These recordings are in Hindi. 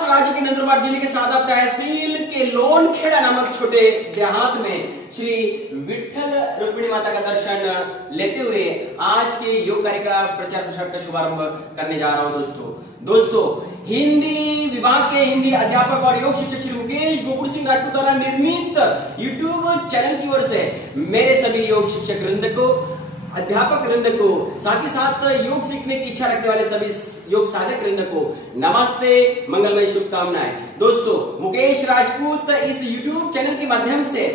राज्य के नंदुरबार जिले के सादा तहसील के लोनखेड़ा नामक छोटे देहात में श्री विठल रुक्मिणी माता का दर्शन लेते हुए आज के योग कार्य का प्रचार प्रसार का शुभारंभ करने जा रहा हूं। दोस्तों हिंदी विभाग के हिंदी अध्यापक और योग शिक्षक श्री मुकेश गोकुल सिंह राजपूत द्वारा निर्मित यूट्यूब चैनल की ओर से मेरे सभी योग शिक्षक वृंद को, अध्यापक वृंद को, साथ ही साथ योग सीखने की इच्छा रखने वाले सभी योग साधक वृंद को नमस्ते, मंगलमय शुभकामनाएं। दोस्तों मुकेश राजपूत इस यूट्यूब चैनल के माध्यम से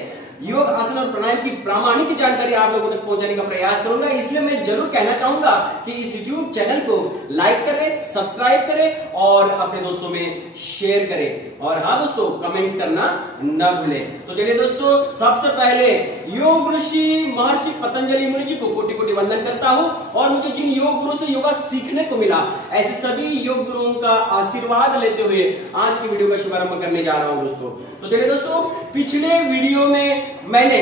योग, आसन और प्राणायाम की प्रामाणिक जानकारी आप लोगों तक पहुंचाने का प्रयास करूंगा। इसलिए मैं जरूर कहना चाहूंगा कि इस यूट्यूब चैनल को लाइक करें, सब्सक्राइब करें और अपने दोस्तों में शेयर करें। और हाँ दोस्तों, कमेंट्स करना न भूलें। तो चलिए दोस्तों, सबसे पहले योग ऋषि महर्षि पतंजलि मुनि जी को कोटि कोटि वंदन करता हूं और मुझे जिन योग गुरु से योगा सीखने को मिला, ऐसे सभी योग गुरुओं का आशीर्वाद लेते हुए आज की वीडियो का शुभारंभ करने जा रहा हूं दोस्तों। तो चलिए दोस्तों, पिछले वीडियो में मैंने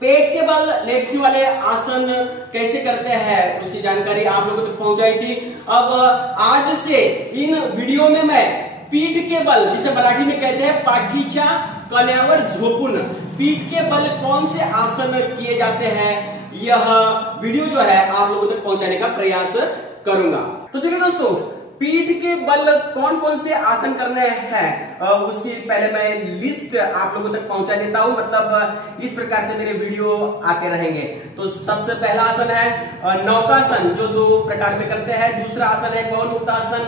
पेट के बल लेखनी वाले आसन कैसे करते हैं उसकी जानकारी आप लोगों तक पहुंचाई थी। अब आज से इन वीडियो में मैं पीठ के बल, जिसे मराठी में कहते हैं पाठीच्या कण्यावर झोपून, पीठ के बल कौन से आसन किए जाते हैं, यह वीडियो जो है आप लोगों तक पहुंचाने का प्रयास करूंगा। तो चलिए दोस्तों, पीठ के बल कौन कौन से आसन करने हैं उसकी पहले मैं लिस्ट आप लोगों तक पहुंचा देता हूं। मतलब इस प्रकार से मेरे वीडियो आते रहेंगे। तो सबसे पहला आसन है नौकासन, जो 2 प्रकार में करते हैं। दूसरा आसन है पवन मुक्तासन,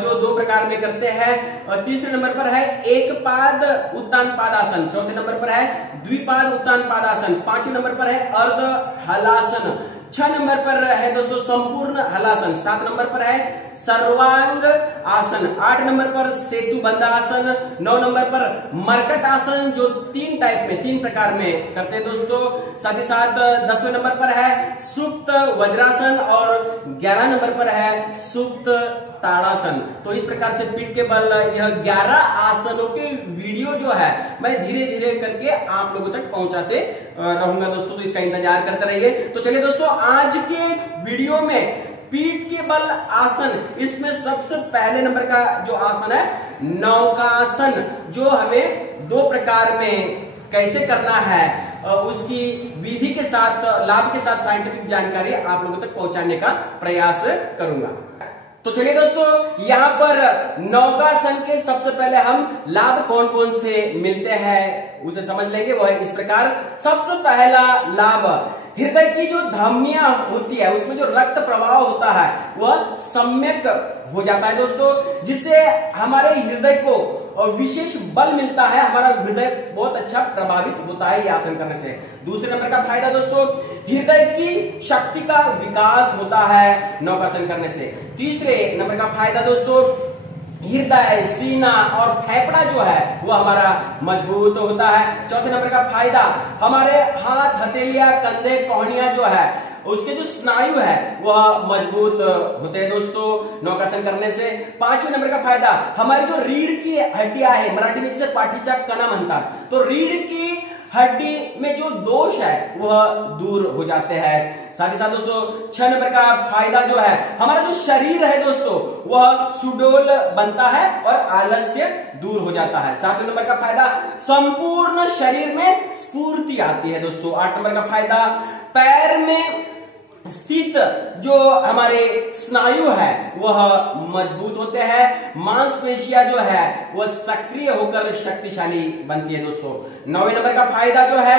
जो 2 प्रकार में करते हैं। तीसरे नंबर पर है एक पाद उत्तान पादासन। चौथे नंबर पर है द्विपाद उत्तान पादासन। 5वें नंबर पर है अर्ध हलासन। 6 नंबर पर है दोस्तों संपूर्ण हलासन। 7 नंबर पर है सर्वांग आसन। 8 नंबर पर सेतु बंद आसन। 9 नंबर पर मरकट आसन, जो 3 प्रकार में करते हैं दोस्तों। साथ ही साथ 10वें नंबर पर है सुप्त वज्रासन और 11 नंबर पर है सुप्त ताड़ासन। तो इस प्रकार से पीठ के बल यह 11 आसनों के वीडियो जो है मैं धीरे धीरे करके आप लोगों तक पहुंचाते रहूंगा दोस्तों। तो इसका इंतजार करते रहिए। तो चलिए दोस्तों, आज के वीडियो में पीठ के बल आसन, इसमें सबसे पहले नंबर का जो आसन है नौकासन, जो हमें 2 प्रकार में कैसे करना है उसकी विधि के साथ, लाभ के साथ साइंटिफिक जानकारी आप लोगों तक पहुंचाने का प्रयास करूंगा। तो चलिए दोस्तों, यहाँ पर नौकासन के सबसे पहले हम लाभ कौन कौन से मिलते हैं उसे समझ लेंगे। वह इस प्रकार, सबसे पहला लाभ, हृदय की जो धमनियां होती है उसमें जो रक्त प्रवाह होता है वह सम्यक हो जाता है दोस्तों, जिससे हमारे हृदय को विशेष बल मिलता है। हमारा हृदय बहुत अच्छा प्रभावित होता है ये आसन करने से। दूसरे नंबर का फायदा दोस्तों, हृदय की शक्ति का विकास होता है नौकासन करने से। तीसरे नंबर का फायदा दोस्तों, हृदय, सीना और फेफड़ा जो है वह हमारा मजबूत होता है। चौथे नंबर का फायदा, हमारे हाथ, हथेलियां, कंधे, कोहनियां जो है उसके जो स्नायु है वह मजबूत होते हैं दोस्तों नौकासन करने से। 5वें नंबर का फायदा, हमारी जो रीढ़ की हड्डियां है, मराठी में जिसे पाठीचा कणा म्हणतात, तो रीढ़ की हड्डी में जो दोष है वह दूर हो जाते हैं। साथ ही साथ दोस्तों 6 नंबर का फायदा जो है, हमारा जो शरीर है दोस्तों वह सुडौल बनता है और आलस्य दूर हो जाता है। 7वें नंबर का फायदा, संपूर्ण शरीर में स्फूर्ति आती है दोस्तों। 8 नंबर का फायदा, पैर में स्थित जो हमारे स्नायु है वह मजबूत होते हैं। मांसपेशियां जो है वह सक्रिय होकर शक्तिशाली बनती है दोस्तों। 9वें नंबर का फायदा जो है,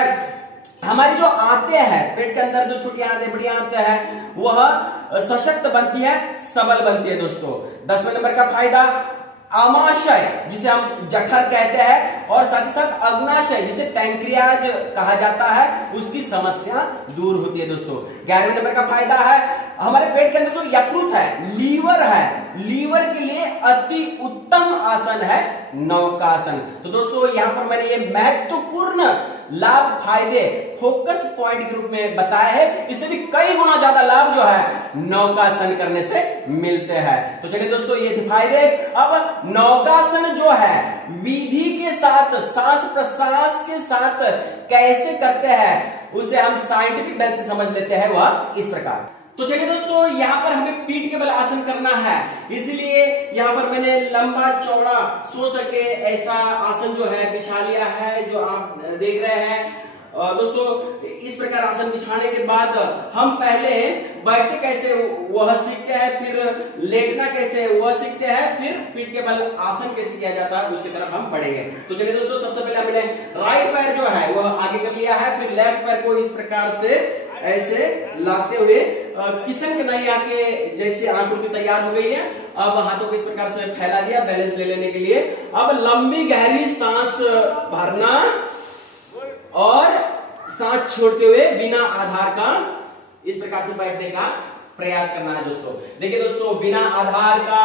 हमारी जो आंतें हैं, पेट के अंदर जो छोटी आंतें, बड़ी आंतें हैं, वह सशक्त बनती है, सबल बनती है दोस्तों। 10वें नंबर का फायदा, आमाशय जिसे हम जठर कहते हैं, और साथ ही साथ अग्नाशय जिसे पैंक्रियाज कहा जाता है, उसकी समस्या दूर होती है दोस्तों। 11वें नंबर का फायदा है, हमारे पेट के अंदर जो यकृत है, लीवर है, लीवर के लिए अति उत्तम आसन है नौकासन। तो दोस्तों यहाँ पर मैंने ये महत्वपूर्ण लाभ, फायदे फोकस पॉइंट के रूप में बताया है। इससे भी कई गुना ज्यादा लाभ जो है नौकासन करने से मिलते हैं। तो चलिए दोस्तों, ये थे फायदे। अब नौकासन जो है विधि के साथ, सांस प्रश्वास के साथ कैसे करते हैं उसे हम साइंटिफिक ढंग से समझ लेते हैं, वह इस प्रकार। तो चलिए दोस्तों, यहाँ पर हमें पीठ के बल आसन करना है, इसलिए यहाँ पर मैंने लंबा चौड़ा सो सके ऐसा आसन जो है बिछा लिया है, जो आप देख रहे हैं। दोस्तों, इस प्रकार आसन बिछाने के बाद हम पहले बैठते कैसे वह सीखते हैं, फिर लेटना कैसे वह सीखते हैं, फिर पीठ के बल आसन कैसे किया जाता है उसकी तरफ हम पढ़ेंगे। तो चलिए दोस्तों, सबसे पहले हमने राइट पैर जो है वह आगे कर लिया है, फिर लेफ्ट पैर को इस प्रकार से ऐसे लाते हुए किशन कन्हैया के जैसे आकृति तैयार हो गई है। अब हाथों को इस प्रकार से फैला दिया बैलेंस ले लेने के लिए। अब लंबी गहरी सांस भरना और सांस छोड़ते हुए बिना आधार का इस प्रकार से बैठने का प्रयास करना है दोस्तों। देखिए दोस्तों, बिना आधार का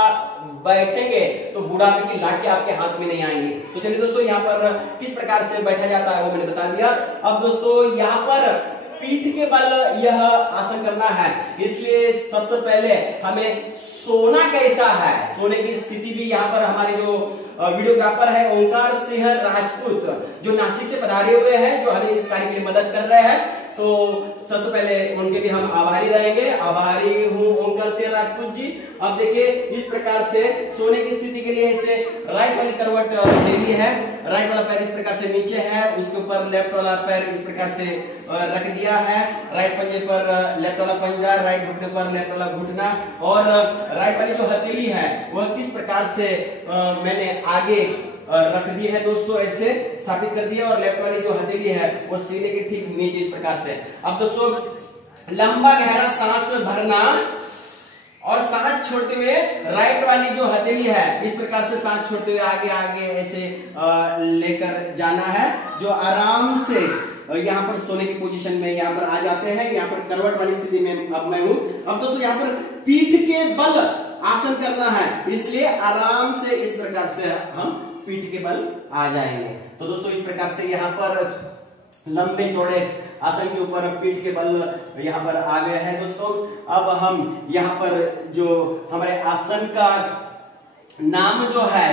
बैठेंगे तो बुढ़ापे की लाठी आपके हाथ में नहीं आएंगी। तो चलिए दोस्तों, यहाँ पर किस प्रकार से बैठा जाता है वो मैंने बता दिया। अब दोस्तों, यहाँ पर पीठ के बल यह आसन करना है, इसलिए सबसे पहले हमें सोना कैसा है, सोने की स्थिति भी यहाँ पर हमारे जो वीडियोग्राफर है ओंकार सिंह राजपूत, जो नासिक से पधारे हुए हैं, जो हमें इस कार्य के लिए मदद कर रहे हैं, तो सबसे पहले उनके भी हम आभारी रहेंगे। आभारी हूँ ओंकार सिंह राजपूत जी। अब देखिए, इस प्रकार से सोने की स्थिति के लिए इसे राइट वाली करवट लेनी है। राइट वाला पैर इस प्रकार से नीचे है, उसके ऊपर लेफ्ट वाला पैर इस प्रकार से रख दिया है। राइट पंजे पर लेफ्ट वाला पंजा, राइट घुटने पर लेफ्ट वाला घुटना, और राइट वाली जो हथेली है वह किस प्रकार से मैंने आगे रख दी है दोस्तों, ऐसे स्थापित कर दिया, और लेफ्ट वाली जो हथेली है वो सीने के ठीक नीचे इस प्रकार से। अब दोस्तों, लंबा गहरा सांस भरना और सांस छोड़ते हुए राइट वाली जो हथेली है इस प्रकार से सांस छोड़ते हुए आगे आगे ऐसे लेकर जाना है, जो आराम से यहाँ पर सोने की पोजीशन में यहाँ पर आ जाते हैं। यहाँ पर करवट वाली स्थिति में अब मैं हूं। अब दोस्तों, यहाँ पर पीठ के बल आसन करना है, इसलिए आराम से इस प्रकार से हम पीठ के बल आ जाएंगे। तो दोस्तों, इस प्रकार से यहाँ पर लंबे चौड़े आसन के ऊपर पीठ के बल यहाँ पर आ गए हैं दोस्तों। अब हम यहाँ पर जो हमारे आसन का नाम जो है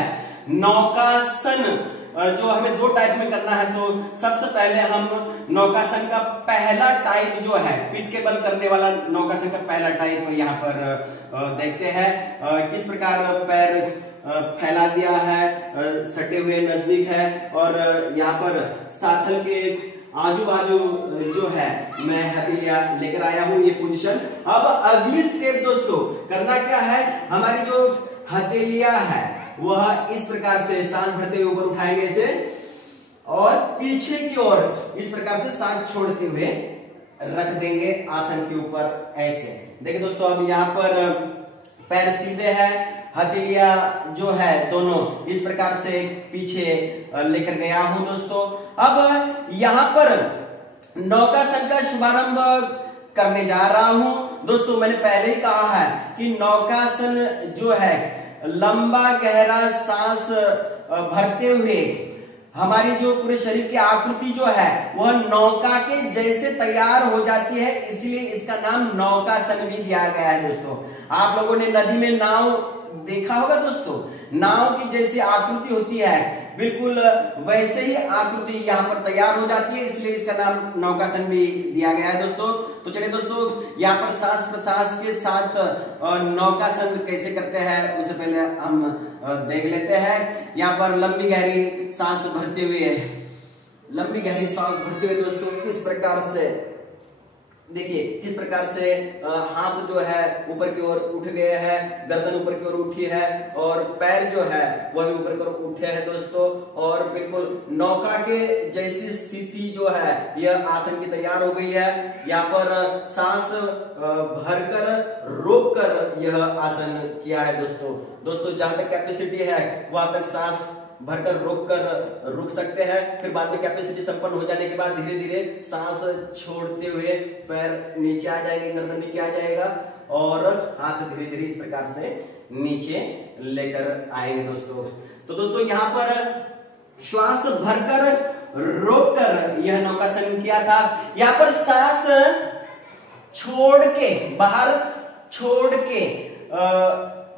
नौकासन, जो हमें दो टाइप में करना है, तो सबसे पहले हम नौकासन का पहला टाइप जो है पीठ के बल करने वाला नौकासन का पहला टाइप यहाँ पर देखते हैं। किस प्रकार पैर फैला दिया है, सटे हुए नजदीक है, और यहाँ पर साथल के आजू बाजू जो है मैं हथेलियां लेकर आया हूं, ये पोजीशन। अब अगली स्टेप दोस्तों करना क्या है, हमारी जो हथेलियां है वह इस प्रकार से सांस भरते हुए ऊपर उठाएंगे इसे, और पीछे की ओर इस प्रकार से सांस छोड़ते हुए रख देंगे आसन के ऊपर ऐसे। देखिए दोस्तों, अब यहाँ पर पैर सीधे हैं, हथेलियां जो है दोनों इस प्रकार से पीछे लेकर गया हूं दोस्तों। अब यहाँ पर नौकासन का शुभारंभ करने जा रहा हूं दोस्तों। मैंने पहले ही कहा है कि नौकासन जो है लंबा गहरा सांस भरते हुए हमारी जो पूरे शरीर की आकृति जो है वह नौका के जैसे तैयार हो जाती है, इसलिए इसका नाम नौकासन भी दिया गया है दोस्तों। आप लोगों ने नदी में नाव देखा होगा दोस्तों, नाव की जैसी आकृति होती है, बिल्कुल वैसे ही आकृति यहाँ पर तैयार हो जाती है, इसलिए इसका नाम नौकासन भी दिया गया है दोस्तों। तो चलिए दोस्तों, यहाँ पर सांस प्रश्वास के साथ नौकासन कैसे करते हैं उसे पहले हम देख लेते हैं। यहाँ पर लंबी गहरी सांस भरते हुए दोस्तों इस प्रकार से देखिए किस प्रकार से हाथ जो है ऊपर की ओर उठ गए हैं, गर्दन ऊपर की ओर उठी है, और पैर जो है वह भी ऊपर की ओर उठे हैं दोस्तों, और बिल्कुल नौका के जैसी स्थिति जो है यह आसन की तैयार हो गई है। यहाँ पर सांस भरकर रोककर यह आसन किया है दोस्तों। जहां तक कैपेसिटी है वहां तक सांस भरकर रोककर रुक सकते हैं, फिर बाद में कैपेसिटी संपन्न हो जाने के बाद धीरे धीरे सांस छोड़ते हुए पैर नीचे आ जाएंगे, गर्दन नीचे आ जाएगा, और हाथ धीरे धीरे इस प्रकार से नीचे लेकर आएंगे दोस्तों। तो दोस्तों यहाँ पर श्वास भरकर रोककर यह नौकासन किया था। यहाँ पर सांस छोड़ के बाहर छोड़ के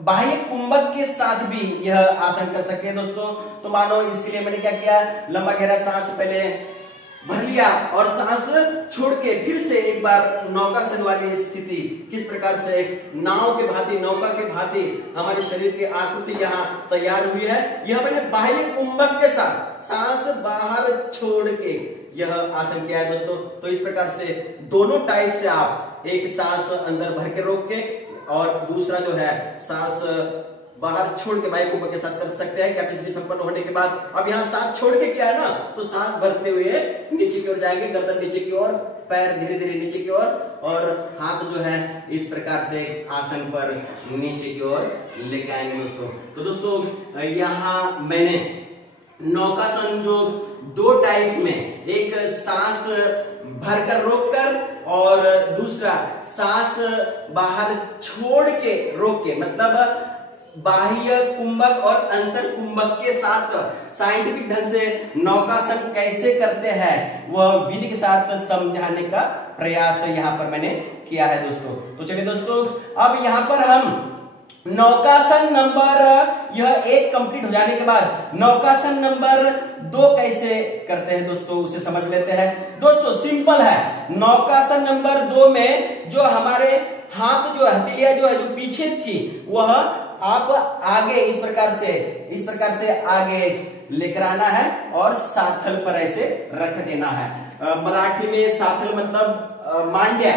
बाह्य कुंभक के साथ भी यह आसन कर सकते हैं दोस्तों। तो मानो इसके लिए मैंने क्या किया, लंबा गहरा सांस पहले भर लिया और सांस छोड़ के फिर से एक बार नौकासन वाली स्थिति, किस प्रकार से नाव के भांति, नौका के भांति हमारे शरीर की आकृति यहाँ तैयार हुई है। यह मैंने बाह्य कुंभक के साथ सांस बाहर छोड़ के यह आसन किया है दोस्तों। तो इस प्रकार से दोनों टाइप से आप एक सांस अंदर भर के रोक के और दूसरा जो है सांस बाहर छोड़ के बाह्य कुंभक के साथ कर सकते हैं कैपेसिटी संपन्न होने के बाद। अब यहाँ सांस छोड़ के क्या है ना, तो सांस भरते हुए नीचे की ओर जाएंगे, गर्दन नीचे की ओर, पैर धीरे धीरे नीचे की ओर और हाथ जो है इस प्रकार से आसन पर नीचे की ओर लेके आएंगे दोस्तों। तो दोस्तों यहाँ मैंने नौकासन जो दो टाइप में, एक सांस भरकर रोककर और दूसरा सांस बाहर छोड़ के रोक के, मतलब बाह्य कुंभक और अंतर कुंभक के साथ साइंटिफिक ढंग से नौकासन कैसे करते हैं वह विधि के साथ समझाने का प्रयास यहाँ पर मैंने किया है दोस्तों। तो चलिए दोस्तों, अब यहाँ पर हम नौकासन नंबर यह एक कंप्लीट हो जाने के बाद नौकासन नंबर 2 कैसे करते हैं दोस्तों, उसे समझ लेते हैं। दोस्तों सिंपल है, नौकासन नंबर 2 में जो हमारे हाथ जो हथेलियां जो है जो पीछे थी वह आप आगे इस प्रकार से आगे लेकर आना है और साथल पर ऐसे रख देना है। मराठी में साथल मतलब मांड्या,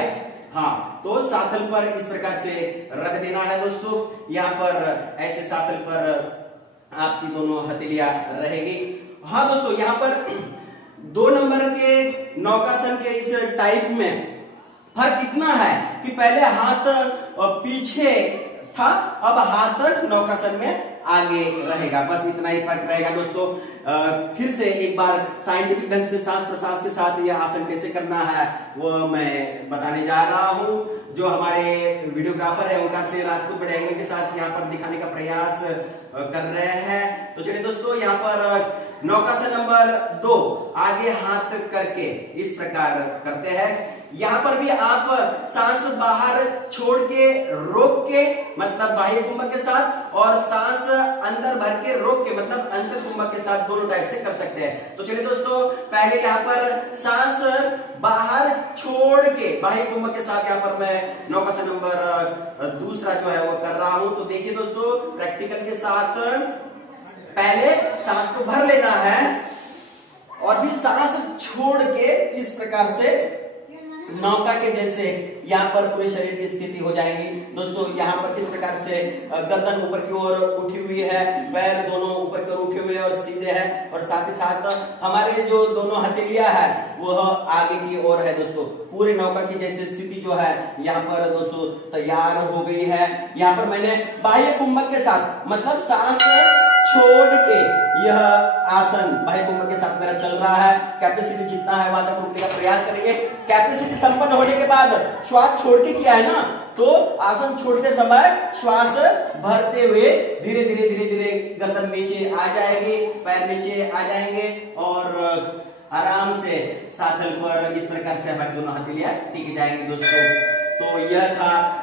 हाँ, तो साथल पर इस प्रकार से रख देना है दोस्तों। यहाँ पर ऐसे साथल पर आपकी दोनों हथेलियां रहेगी। हाँ दोस्तों, यहाँ पर 2 नंबर के नौकासन के इस टाइप में फर्क इतना है कि पहले हाथ पीछे था, अब हाथ नौकासन में आगे रहेगा, बस इतना ही फर्क रहेगा दोस्तों। फिर से एक बार साइंटिफिक ढंग से सांस प्रश्वास के साथ यह आसन कैसे करना है वो मैं बताने जा रहा हूं। जो हमारे वीडियोग्राफर है ओंकार सिंह राजपूत बड़े एंगल के साथ यहाँ पर दिखाने का प्रयास कर रहे हैं। तो चलिए दोस्तों, यहाँ पर नौकासन नंबर 2 आगे हाथ करके इस प्रकार करते हैं। यहाँ पर भी आप सांस बाहर छोड़ के रोक के, मतलब बाह्य कुंभक के साथ, और सांस अंदर भर के रोक के, मतलब अंतर कुंभक के साथ, दोनों टाइप से कर सकते हैं। तो चलिए दोस्तों, पहले यहाँ पर सांस बाहर छोड़ के बाह्य कुंभक के साथ यहाँ पर मैं नौकासन नंबर 2 जो है वो कर रहा हूं। तो देखिए दोस्तों, प्रैक्टिकल के साथ पहले सांस को भर लेना है और भी सांस छोड़ के इस प्रकार से नौका के जैसे यहाँ पर पूरे शरीर की स्थिति हो जाएगी दोस्तों। यहाँ पर किस प्रकार से गर्दन ऊपर की ओर उठी हुई है, पैर दोनों ऊपर की ओर उठे हुए और सीधे हैं, और साथ ही साथ हमारे जो दोनों हथेलियां है वह आगे की ओर है दोस्तों। पूरे नौका की जैसी स्थिति जो है यहाँ पर दोस्तों तैयार हो गई है। यहाँ पर मैंने बाह्य कुंभक के साथ, मतलब सांस छोड़ के यह आसन बाह्य कुंभक के साथ मेरा चल रहा है। कैपेसिटी जितना है वहां तक रुकने का प्रयास करेंगे। कैपेसिटी संपन्न होने के बाद श्वास छोड़ के किया है ना, तो आसन छोड़ते समय श्वास भरते हुए धीरे धीरे धीरे धीरे गर्दन नीचे आ जाएगी, पैर नीचे आ जाएंगे और आराम से साथल पर इस प्रकार से हमारी दोनों हथेलियां टिक जाएंगी दोस्तों। तो यह था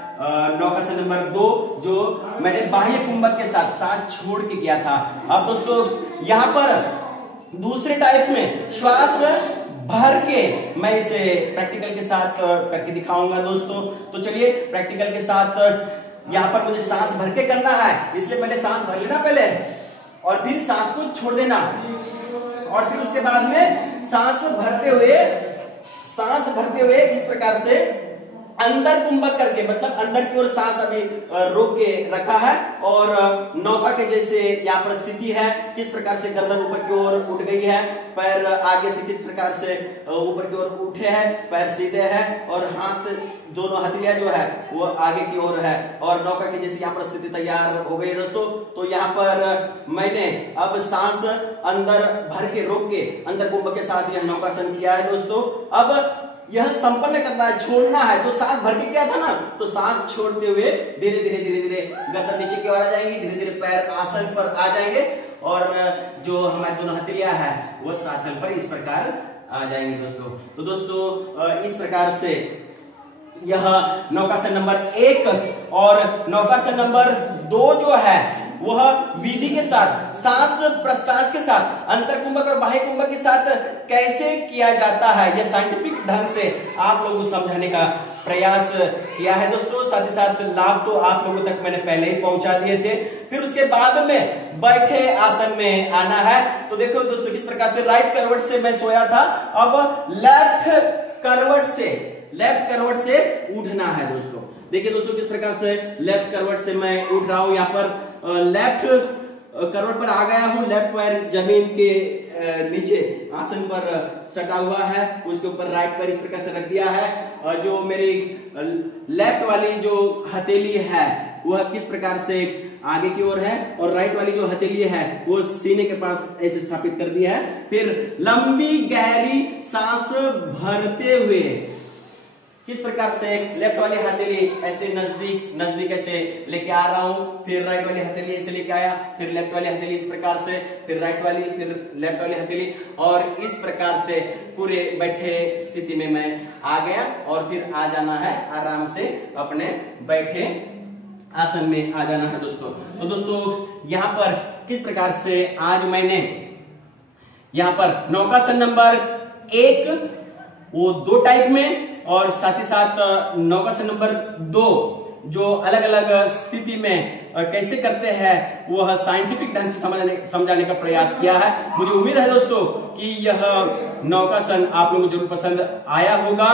नौकासन नंबर 2 जो मैंने बाह्य कुंभक के साथ सांस छोड़ के किया था। अब दोस्तों यहाँ पर दूसरे टाइप में श्वास भर के मैं इसे प्रैक्टिकल के साथ करके दिखाऊंगा दोस्तों। तो चलिए प्रैक्टिकल के साथ, यहाँ पर मुझे सांस भर के करना है, इसलिए पहले सांस भर लेना पहले और फिर सांस को छोड़ देना, और फिर उसके बाद में सांस भरते हुए इस प्रकार से अंदर कुंभक करके, मतलब अंदर की ओर सांस अभी रोक के रखा है और नौका के जैसे यहाँ पर स्थिति है। किस प्रकार से गर्दन ऊपर की ओर उठ गई है, पैर आगे से किस प्रकार से ऊपर की ओर उठे हैं, पैर सीधे हैं और हाथ दोनों हथेलियां जो है वो आगे की ओर है और नौका की जैसी यहाँ पर स्थिति तैयार हो गई दोस्तों। तो यहाँ पर मैंने अब सांस अंदर भर के रोक के अंदर कुंभक के साथ यह नौकासन किया है दोस्तों। अब यह संपन्न करना है, छोड़ना है। तो सांस भर के किया था ना, तो सांस छोड़ते हुए धीरे धीरे गर्दन नीचे की ओर आ जाएंगी, धीरे धीरे पैर आसन पर आ जाएंगे और जो हमारी दोनों हथेलियां है वह साथल पर इस प्रकार आ जाएंगे दोस्तों। तो दोस्तों इस प्रकार से यह नौकासन नंबर 1 और नौकासन नंबर 2 जो है वह विधि के साथ, सांस प्रश्वास के साथ, अंतर कुंभक और बाह्य कुंभक के साथ कैसे किया जाता है, यह साइंटिफिक ढंग से आप लोगों को समझाने का प्रयास किया है दोस्तों। साथ ही साथ लाभ तो आप लोगों तक मैंने पहले ही पहुंचा दिए थे। फिर उसके बाद में बैठे आसन में आना है। तो देखो दोस्तों किस प्रकार से राइट करवट से मैं सोया था, अब लेफ्ट करवट से उठना है दोस्तों। देखिए दोस्तों किस प्रकार से लेफ्ट करवट से मैं उठ रहा हूं। यहाँ पर लेफ्ट करवट पर आ गया हूं, लेफ्ट पैर जमीन के नीचे आसन पर सटा हुआ है, उसके ऊपर राइट पैर इस प्रकार से रख दिया है। और जो मेरी लेफ्ट वाली जो हथेली है वह किस प्रकार से आगे की ओर है, और राइट वाली जो हथेली है वो सीने के पास ऐसे स्थापित कर दिया है। फिर लंबी गहरी सांस भरते हुए किस प्रकार से लेफ्ट वाली हथेली ऐसे नजदीक ऐसे लेके आ रहा हूं, फिर राइट वाली हथेली ऐसे लेके आया, फिर लेफ्ट वाली हथेली इस प्रकार से, फिर राइट वाली, फिर लेफ्ट वाली हथेली, और इस प्रकार से पूरे बैठे स्थिति में मैं आ गया। और फिर आ जाना है आराम से अपने बैठे आसन में आ जाना है दोस्तों। तो दोस्तों यहाँ पर किस प्रकार से आज मैंने यहाँ पर नौकासन नंबर 1 वो 2 टाइप में, और साथ ही साथ नौकासन नंबर 2 जो अलग अलग स्थिति में कैसे करते हैं वह साइंटिफिक ढंग से समझाने का प्रयास किया है। मुझे उम्मीद है दोस्तों कि यह नौकासन आप लोगों को जरूर पसंद आया होगा।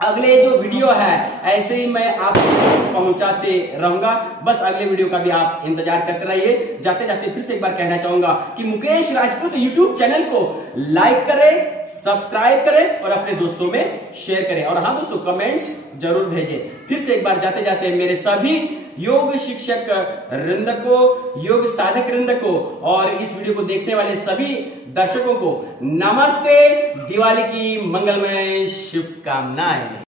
अगले जो वीडियो है ऐसे ही मैं आपको पहुंचाते रहूंगा, बस अगले वीडियो का भी आप इंतजार करते रहिए। जाते जाते फिर से एक बार कहना चाहूंगा कि मुकेश राजपूत यूट्यूब चैनल को लाइक करें, सब्सक्राइब करें और अपने दोस्तों में शेयर करें। और हाँ दोस्तों कमेंट्स जरूर भेजें। फिर से एक बार जाते जाते मेरे सभी योग शिक्षक वृंद को, योग साधक वृंद को और इस वीडियो को देखने वाले सभी दर्शकों को नमस्ते, दिवाली की मंगलमय शुभकामनाएं।